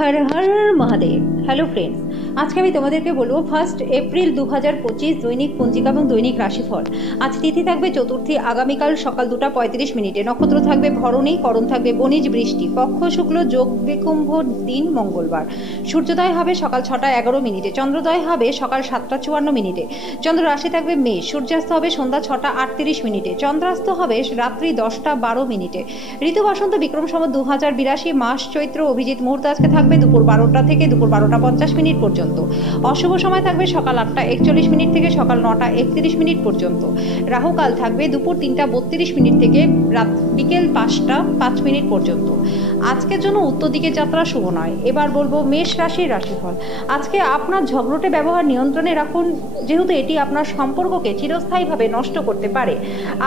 हर हर Mahadev. Hello friends, आज के तुम्हादेरके बोलबो 1 एप्रिल 2025 दैनिक पंजिका और दैनिक राशिफल। आज तिथि थाकबे चतुर्थी, आगामीकाल सकाल 2टा 35 नक्षत्र थाकबे भरणी, करण थाकबे बणिज बृष्टि, पक्ष शुक्ल, जोग विकुम्भ, दिन मंगलवार। सूर्योदय हबे सकाल 6टा 11 चंद्रोदय हबे सकाल 7टा 54 चंद्र राशि थाकबे मेष। सूर्यास्त हबे सन्ध्या 6टा 38 चंद्रास्त हबे रात्रि 10टा 12 ऋतु बसंत विक्रम संवत 2082 मास चैत्र। अभिजित मुहूर्त आज के थाकबे दुपुर 12टा থেকে দুপুর 12টা 50 পর্যন্ত। অশুভ সময় থাকবে সকাল 8টা 41 থেকে সকাল 9টা 31 পর্যন্ত। রাহু কাল থাকবে দুপুর 3টা 32 থেকে রাত বিকেল 5টা 5 পর্যন্ত। আজকের জন্য উত্তর দিকে যাত্রা শুভ নয়। এবার বলবো মেষ রাশির রাশিফল। আজকে আপনার ঝগড়টে ব্যবহার নিয়ন্ত্রণে রাখুন, যেহেতু এটি আপনার সম্পর্ককে চিরস্থায়ীভাবে নষ্ট করতে পারে।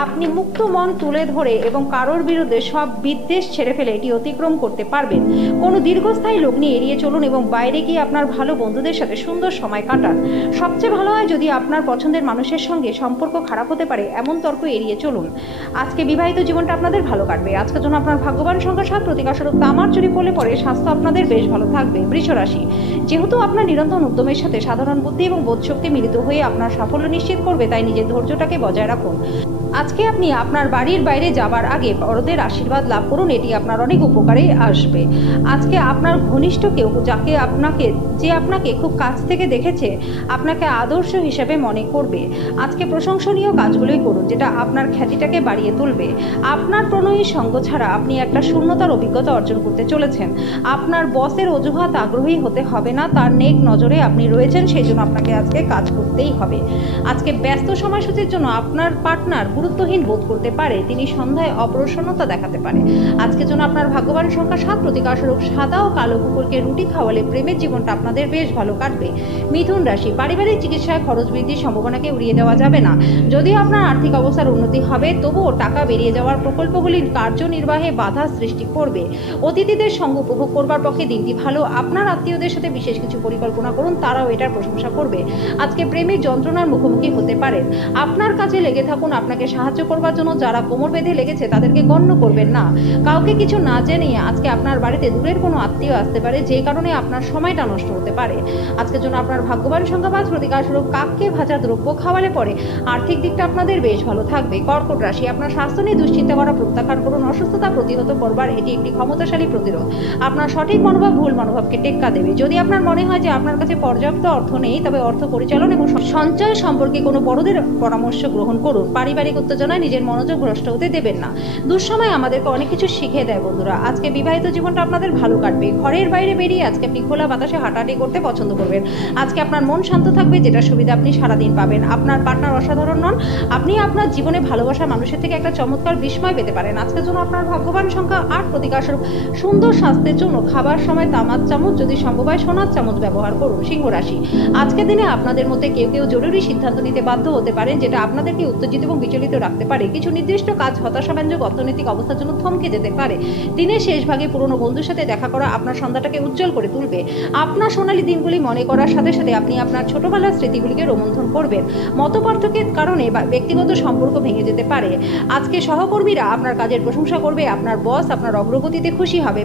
আপনি মুক্ত মন তুলে ধরে এবং কারোর বিরুদ্ধে সব বিদ্বেষ ছেড়ে ফেলে এটি অতিক্রম করতে পারবেন। কোনো দীর্ঘস্থায়ী লগ্নি এড়িয়ে চলুন এবং বাইরে গিয়ে আপনার ভালো বন্ধুদের সাথে সুন্দর সময় কাটান। সবচেয়ে ভালো হয় যদি আপনার পছন্দের মানুষের সঙ্গে সম্পর্ক খারাপ হতে পারে এমন তর্ক এড়িয়ে চলুন। আজকে বিবাহিত জীবনটা আপনাদের ভালো কাটবে। আজকের জন্য আপনার ভাগ্যবান সংখ্যা 7, প্রতিকারস্বরূপ তামার চুরি পড়লে পরে স্বাস্থ্য আপনাদের বেশ ভালো থাকবে। বৃষ রাশি, যেহেতু আপনার নিরন্তর উদ্যমের সাথে সাধারণ বুদ্ধি এবং বোধশক্তি মিলিত হয়ে আপনার সাফল্য নিশ্চিত করবে, তাই নিজের ধৈর্যটাকে বজায় রাখুন। আজকে আপনি আপনার বাড়ির বাইরে যাবার আগে বড়দের আশীর্বাদ লাভ করুন, এটি আপনার অনেক উপকারে আসবে। আজকে আপনার ঘনিষ্ঠ কেউ যে আপনাকে খুব কাছ থেকে দেখেছে আপনাকে আদর্শ হিসেবে মনে করবে। আজকে প্রশংসনীয় কাজগুলোই করুন, যেটা আপনার খ্যাতিটাকে বাড়িয়ে তুলবে। আপনার প্রণয়ী সঙ্গ ছাড়া আপনি একটা শূন্যতার অভিজ্ঞতা অর্জন করতে চলেছেন। আপনার বসের অজুহাত আগ্রহী হতে হবে না, তার নেক নজরে আপনি রয়েছেন, সেই জন্য আপনাকে আজকে কাজ করতেই হবে। আজকে ব্যস্ত সময়সূচির জন্য আপনার পার্টনার গুরুত্বহীন বোধ করতে পারে, তিনি সন্ধ্যায় অপ্রসন্নতা দেখাতে পারে। আজকের জন্য আপনার ভাগ্যবান সংখ্যা 7, প্রতিকারস্বরূপ সাদা ও কালো কুকুরকে রুটি খাওয়ালে প্রেমের জীবনটা আপনাদের বেশ ভালো কাটবে। মিথুন রাশি, পারিবারিক চিকিৎসায় খরচ বৃদ্ধির সম্ভাবনাকে উড়িয়ে দেওয়া যাবে না। যদিও আপনার আর্থিক অবস্থার উন্নতি হবে, তবুও টাকা বেরিয়ে যাওয়ার প্রকল্পগুলির কার্যনির্বাহে বাধা সৃষ্টি করবে। অতিথিদের সঙ্গ উপভোগ করবার পক্ষে দিনটি ভালো। আপনার আত্মীয়দের সাথে বিশেষ কিছু পরিকল্পনা করুন, তারাও এটার প্রশংসা করবে। আজকে প্রেমের যন্ত্রণার মুখোমুখি হতে পারেন। আপনার কাজে লেগে থাকুন, আপনাকে সাহায্য করবার জন্য যারা কোমর বেঁধে লেগেছে তাদেরকে গণ্য করবেন না। কাউকে কিছু না জেনে আজকে আপনার বাড়িতে দূরের কোনো আত্মীয় আসতে পারে, যে কারণে আপনার সময়টা নষ্ট হতে পারে। আজকের জন্য আপনার ভাগ্যবান সংখ্যা 5, প্রতিকারস্বরূপ কাককে ভাজা দ্রব্য খাওয়ালে পরে আর্থিক দিকটা আপনাদের বেশ ভালো থাকবে। কর্কট রাশি, আপনার স্বাস্থ্য নিয়ে দুশ্চিন্তা করা প্রত্যাখ্যান করুন। অসুস্থতা প্রতিহত করবার এটি একটি ক্ষমতাশালী প্রতিরোধ। আপনার সঠিক মনোভাব ভুল মনোভাবকে টেক্কা দেবে। যদি আপনার মনে হয় যে আপনার কাছে পর্যাপ্ত অর্থ নেই, তবে অর্থ পরিচালন এবং সঞ্চয় সম্পর্কে কোনো বড়দের পরামর্শ গ্রহণ করুন। পারিবারিক উত্তেজনায় নিজের মনোযোগ ভ্রষ্ট হতে দেবেন না। দুঃসময় আমাদেরকে অনেক কিছু শিখিয়ে দেয় বন্ধুরা। আজকে বিবাহিত জীবনটা আপনাদের ভালো কাটবে। ঘরের বাইরে বেরিয়ে আজকে আপনি খোলা বাতাসে হাঁটাহাঁটি করতে পছন্দ করবেন। আজকে আপনার মন শান্ত থাকবে, যেটা সুবিধা আপনি সারাদিন পাবেন। আপনার পার্টনার অসাধারণ নন, আপনি আপনার জীবনে ভালোবাসা মানুষের থেকে একটা চমৎকার বিস্ময় পেতে পারেন। আজকের জন্য আপনার ভাগ্যবান সংখ্যা 8, প্রতিকারস্বরূপ সুন্দর স্বাস্থ্যের জন্য খাবার সময় তামার চামচ, যদি সম্ভব হয় সোনার চামচ ব্যবহার করুন। সিংহ রাশি, আজকের দিনে আপনাদের মধ্যে কেউ জরুরি সিদ্ধান্ত নিতে বাধ্য হতে পারেন, যেটা আপনাদেরকে উত্তেজিত এবং বিচলিত রাখতে পারে। কিছু নির্দিষ্ট কাজ হতাশাব্যঞ্জক অর্থনৈতিক অবস্থার জন্য থমকে যেতে পারে। দিনের শেষ ভাগে পুরনো বন্ধুর সাথে দেখা করা আপনার সন্ধ্যাটাকে উজ্জ্বল করে তুলবে। আপনার সোনালী দিনগুলি মনে করার সাথে সাথে আপনি আপনার ছোটবেলার স্মৃতিগুলিকে রোমন্থন করবেন। মতপার্থক্যের কারণে ব্যক্তিগত সম্পর্ক ভেঙে যেতে পারে। আজকে সহকর্মীরা আপনার কাজের প্রশংসা করবে। আপনার বস আপনার অগ্রগতিতে খুশি হবে।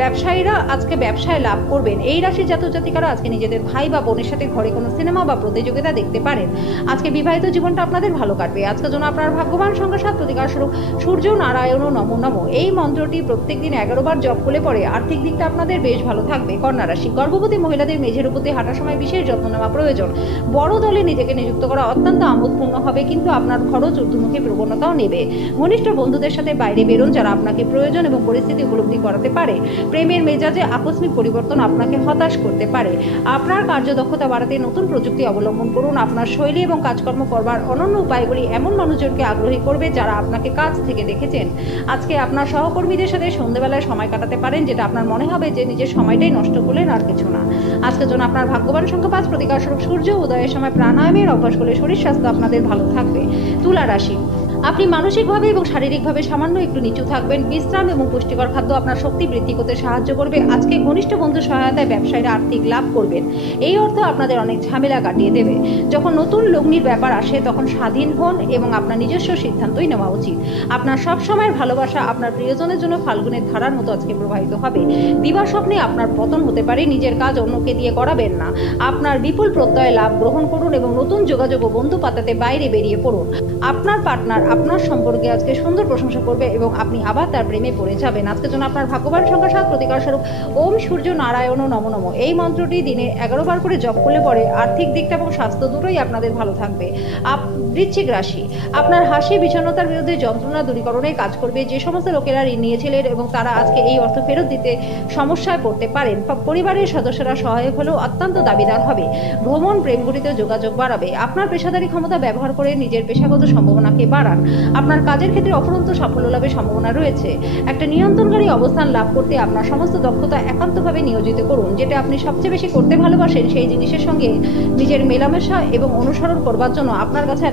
ব্যবসায়ীরা আজকে ব্যবসায় লাভ করবেন। এই রাশির জাতক জাতিকারা আজকে নিজেদের ভাই বা বোনের সাথে ঘরে কোনো সিনেমা বা প্রতিযোগিতা দেখতে পারেন। আজকে বিবাহিত জীবনটা আপনাদের ভালো কাটবে। আজকের জন্য আপনার ভাগ্যবান সংখ্যা 7, প্রতিকারস্বরূপ সূর্য নারায়ণ নমো নমো। এই মন্ত্রটি প্রত্যেকদিন 11 বার জপ করলে পরে আর্থিক দিকটা আপনাদের বেশ ভালো থাকবে। কন্যা রাশি, গর্ভবতী মহিলাদের মেঝের উপর দিয়ে হাঁটার সময় বিশেষ যত্ন নেওয়া প্রয়োজন। বড় দলে নিজেকে নিযুক্ত করা অত্যন্ত আমোদপূর্ণ হবে, কিন্তু আপনার খরচ ঊর্ধ্বমুখী প্রবণতাও নেবে। ঘনিষ্ঠ বন্ধুদের সাথে বাইরে বেরোন, যারা আপনাকে প্রয়োজন এবং পরিস্থিতি উপলব্ধি করাতে পারে। প্রেমের মেজাজে আকস্মিক পরিবর্তন আপনাকে হতাশ করতে পারে। আপনার কার্যদক্ষতা বাড়াতে নতুন প্রযুক্তি অবলম্বন করুন। আপনার শৈলী এবং কাজকর্ম করবার অনন্য উপায়গুলি এমন মানুষজনকে আগ্রহী করবে যারা আপনাকে কাছ থেকে দেখেছেন। আজকে আপনার সহকর্মীদের সাথে সন্ধ্যেবেলায় সময় কাটাতে পারেন, যেটা আপনার মনে হবে যে নিজের সময়টাই নষ্ট করলেন আর কিছু না। আজকের জন্য আপনার ভাগ্যবান সংখ্যা 5, প্রতিকারস্বরূপ সূর্য উদয়ের সময় প্রাণায়ামের অভ্যাস করলে শরীর স্বাস্থ্য আপনাদের ভালো থাকবে। তুলা রাশি, আপনি মানসিকভাবে এবং শারীরিকভাবে সামান্য একটু নিচু থাকবেন। বিশ্রাম এবং পুষ্টিকর খাদ্য আপনার শক্তি বৃদ্ধি করতে সাহায্য করবে। আজকে ঘনিষ্ঠ বন্ধুর সহায়তায় ব্যবসায়ীরা আর্থিক লাভ করবেন। এই অর্থ আপনাদের অনেক ঝামেলা কাটিয়ে দেবে। যখন নতুন লগ্নির ব্যাপার আসে তখন স্বাধীন হন এবং আপনার নিজস্ব সিদ্ধান্তই নেওয়া উচিত। আপনার সব সময়ের ভালোবাসা আপনার প্রিয়জনের জন্য ফাল্গুনের ধারার মতো আজকে প্রবাহিত হবে। দিবা স্বপ্নে আপনার পতন হতে পারে। নিজের কাজ অন্যকে দিয়ে করাবেন না। আপনার বিপুল প্রত্যয় লাভ গ্রহণ করুন এবং নতুন যোগাযোগ ও বন্ধু পাতাতে বাইরে বেরিয়ে পড়ুন। আপনার পার্টনার আপনার সম্পর্কে আজকে সুন্দর প্রশংসা করবে এবং আপনি আবার তার প্রেমে পড়ে যাবেন। আজকের জন্য আপনার ভাগ্যবান সংখ্যা 7, প্রতিকার স্বরূপ ওম সূর্য নারায়ণ নমো নমঃ। এই মন্ত্রটি দিনে 11 বার করে জপ করলে পরে আর্থিক দিকটা এবং স্বাস্থ্য দুটোই আপনাদের ভালো থাকবে। বৃশ্চিক রাশি, আপনার হাসি বিষণ্ণতার বিরুদ্ধে যন্ত্রণা দূরীকরণে কাজ করবে। যে সমস্ত লোকেরা ঋণ নিয়েছিলেন এবং তারা আজকে এই অর্থ ফেরত দিতে সমস্যায় পড়তে পারেন। পরিবারের সদস্যরা সহায়ক হলেও অত্যন্ত দাবিদার হবে। ভ্রমণ প্রেমগুলিতে যোগাযোগ বাড়াবে। আপনার পেশাদারী ক্ষমতা ব্যবহার করে নিজের পেশাগত সম্ভাবনাকে বাড়ান। আপনার কাজের ক্ষেত্রে অফুরন্ত সাফল্য লাভের সম্ভাবনা রয়েছে। একটা নিয়ন্ত্রণকারী অবস্থান লাভ করতে আপনার সমস্ত দক্ষতা একান্তভাবে নিয়োজিত করুন। যেটা আপনি সবচেয়ে বেশি করতে ভালোবাসেন সেই জিনিসের সঙ্গে নিজের মেলামেশা এবং অনুসরণ করবার জন্য আপনার কাছে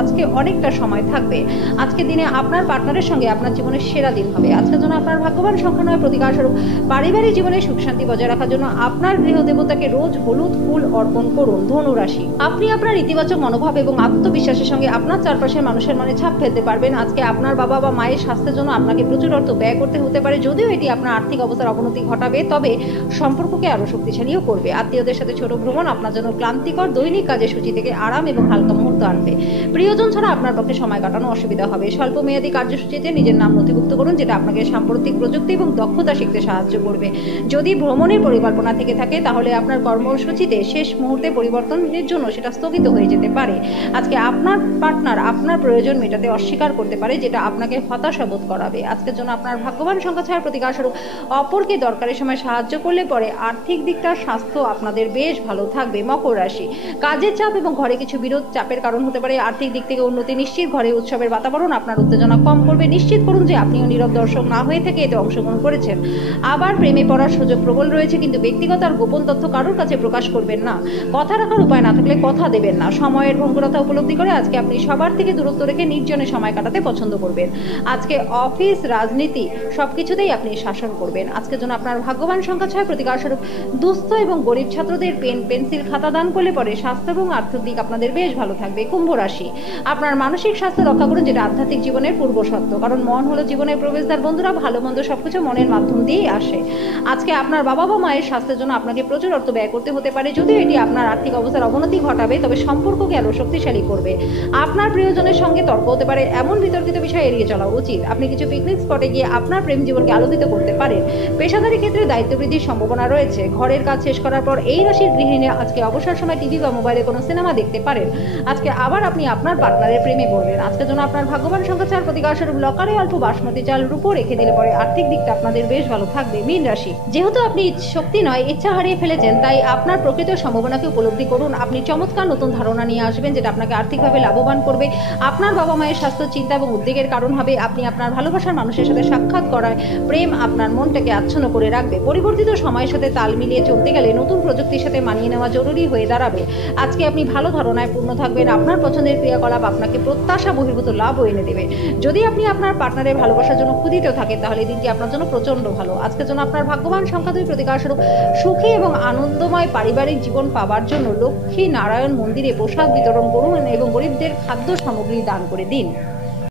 আজকে অনেকটা সময় থাকবে। আজকে দিনে আপনার পার্টনারের সঙ্গে আপনার জীবনের সেরা দিন হবে। আজকের জন্য আপনার ভাগ্যবান সংখ্যা 9, প্রতিকার স্বরূপ পারিবারিক জীবনে সুখ শান্তি বজায় রাখার জন্য আপনার গৃহদেবতাকে রোজ হলুদ ফুল অর্পণ করুন। ধনু রাশি, আপনি আপনার ইতিবাচক মনোভাব এবং আত্মবিশ্বাসের সঙ্গে আপনার চারপাশের মানুষের মনে ছাপ ফেলতে পারবেন। আজকে আপনার বাবা বা মায়ের স্বাস্থ্যের জন্য আপনাকে প্রচুর অর্থ ব্যয় করতে হতে পারে। যদিও এটি আপনার আর্থিক অবস্থার অবনতি ঘটাবে, তবে সম্পর্ককে আরো শক্তিশালীও করবে। আত্মীয়দের সাথে ছোট ভ্রমণ আপনার জন্য ক্লান্তিকর দৈনিক কাজের সূচি থেকে আরাম এবং হালকা মুহূর্ত আনবে। প্রিয়জন ছাড়া আপনার পক্ষে সময় কাটানো অসুবিধা হবে। স্বল্প মেয়াদী কার্যসূচিতে নিজের নাম নথিভুক্ত করুন, যেটা আপনাকে সাম্প্রতিক প্রযুক্তি এবং দক্ষতা শিখতে সাহায্য করবে। যদি ভ্রমণের পরিকল্পনা থেকে থাকে তাহলে আপনার কর্মসূচিতে শেষ মুহূর্তে পরিবর্তনের জন্য সেটা স্থগিত হয়ে যেতে পারে। আজকে আপনার পার্টনার আপনার প্রয়োজন মেটাতে অস্বীকার করতে পারে, যেটা আপনাকে হতাশা বোধ করাবে। আজকের জন্য আপনার ভাগ্যবান সংখ্যা 6, প্রতিকার স্বরূপ অপরকে দরকারের সময় সাহায্য করলে পরে আর্থিক দিকটা স্বাস্থ্য আপনাদের বেশ ভালো থাকবে। মকর রাশি, কাজের চাপ এবং ঘরে কিছু বিরোধ চাপের কারণ হতে পারে। আর্থিক দিক থেকে উন্নতি নিশ্চিত। ঘরে উৎসবের বাতাবরণ আপনার উত্তেজনা কম করবে। নিশ্চিত করুন যে আপনিও নীরব দর্শক না হয়ে থেকে এতে অংশগ্রহণ করেছেন। আবার প্রেমে পড়ার সুযোগ প্রবল রয়েছে, কিন্তু ব্যক্তিগত আর গোপন তথ্য কারোর কাছে প্রকাশ করবেন না। কথা রাখার উপায় না থাকলে কথা দেবেন না। সময়ের ভঙ্গুরতা উপলব্ধি করে আজকে আপনি সবার থেকে দূরত্ব রেখে নির্জনে সময় কাটাতে পছন্দ করবেন। আজকে অফিস, রাজনীতি সবকিছুতেই আপনি শাসন করবেন। আজকের জন্য আপনার ভাগ্যবান সংখ্যা 6, প্রতিকার স্বরূপ দুস্থ এবং গরিব ছাত্রদের পেন, পেন্সিল, খাতা দান করলে পরে স্বাস্থ্য এবং আর্থিক দিক আপনাদের বেশ ভালো থাকবে। কুম্ভ রাশি, আপনার মানসিক স্বাস্থ্য রক্ষা করুন, যেটা আধ্যাত্মিক জীবনের পূর্বশর্ত। কারণ মন হলো জীবনের প্রবেশদ্বার। বন্ধুরা, ভালো মন্দ সবকিছু মনের মাধ্যম দিয়েই আসে। আজকে আপনার বাবা বা মায়ের স্বাস্থ্যের জন্য আপনাকে প্রচুর অর্থ ব্যয় করতে হতে পারে। যদিও এটি আপনার আর্থিক অবস্থার অবনতি ঘটাবে, তবে সম্পর্ককে আরো শক্তিশালী করবে। আপনার প্রিয়জনের সঙ্গে তর্ক হতে পারে, এমন বিতর্কিত বিষয় এড়িয়ে চলা উচিত। আপনি কিছু পিকনিক স্পটে গিয়ে আপনার প্রেম জীবনকে আলোকিত করতে পারেন। পেশাদারী ক্ষেত্রে দায়িত্ব বৃদ্ধির সম্ভাবনা রয়েছে। ঘরের কাজ শেষ করার পর এই রাশির গৃহিণী আজকে অবসর সময় টিভি বা মোবাইলে কোনো সিনেমা দেখতে পারেন। আজকে আবার আপনি আপনার পার্টনারের প্রেমে পড়বেন। আজকের জন্য আপনার ভাগ্যবান সংখ্যা 4, প্রতিকার স্বরূপ লকারে অল্প বাসমতি চাল রূপো রেখে দিলে পরে আর্থিক দিকটা আপনাদের বেশ ভালো থাকবে। মীন রাশি, যেহেতু আপনি শক্তি নয় ইচ্ছা হারিয়ে ফেলেছেন, তাই আপনার প্রকৃত সম্ভাবনাকে উপলব্ধি করুন। আপনি চমৎকার নতুন ধারণা নিয়ে আসবেন, যেটা আপনাকে আর্থিকভাবে লাভবান করবে। আপনার বাবা মায়ের স্বাস্থ্য চিন্তা এবং উদ্বেগের কারণ হবে। আপনি আপনার ভালোবাসার মানুষের সাথে সাক্ষাৎ করায় প্রেম আপনার মনটাকে আচ্ছন্ন করে রাখবে। পরিবর্তিত সময়ের সাথে তাল মিলিয়ে চলতে গেলে নতুন প্রযুক্তির সাথে মানিয়ে নেওয়া জরুরি হয়ে দাঁড়াবে। আজকে আপনি ভালো ধারণায় পূর্ণ থাকবেন। আপনার পছন্দের ক্রিয়াকলাপ আপনাকে প্রত্যাশা বহির্ভূত লাভও এনে দেবে। যদি আপনি আপনার পার্টনারের ভালোবাসার জন্য ক্ষুধিত থাকেন তাহলে দিনটি আপনার জন্য প্রচন্ড ভালো। আজকের জন্য আপনার ভাগ্যবান সংখ্যা 2, প্রতিকার স্বরূপ সুখী এবং আনন্দময় পারিবারিক জীবন পাবার জন্য লক্ষ্মী নারায়ণ মন্দিরে প্রসাদ বিতরণ করুন এবং গরিবদের খাদ্য সামগ্রী দান করে দিন।